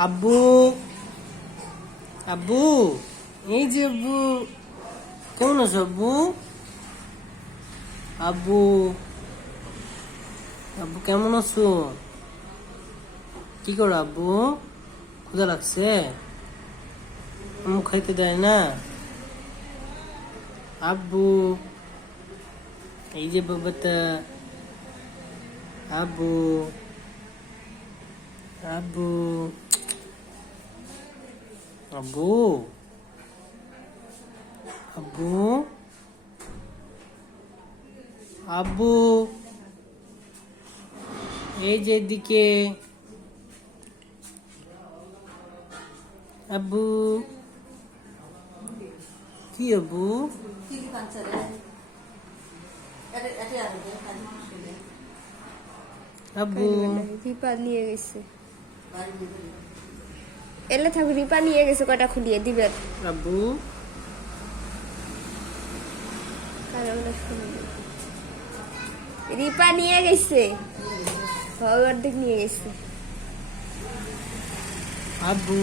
আব্বু আব্বু এই যে আব্বু কেমন আছো আব্বু আব্বু আব্বু কেমন আছো কি করো আব্বু ক্ষুধা লাগছে আম্মু খাইতে দেয় না আব্বু এই যে বাবাটা আব্বু আব্বু আব্বু আব্বু আব্বু এই যে দিকে আব্বু কি আব্বু আব্বু রিপা নিয়ে গেছে এলে থাকো রিপা নিয়ে গেছে কটা খুলিয়ে দিবে আব্বু রিপা নিয়ে গেছে অর্ধেক নিয়ে গেছে আব্বু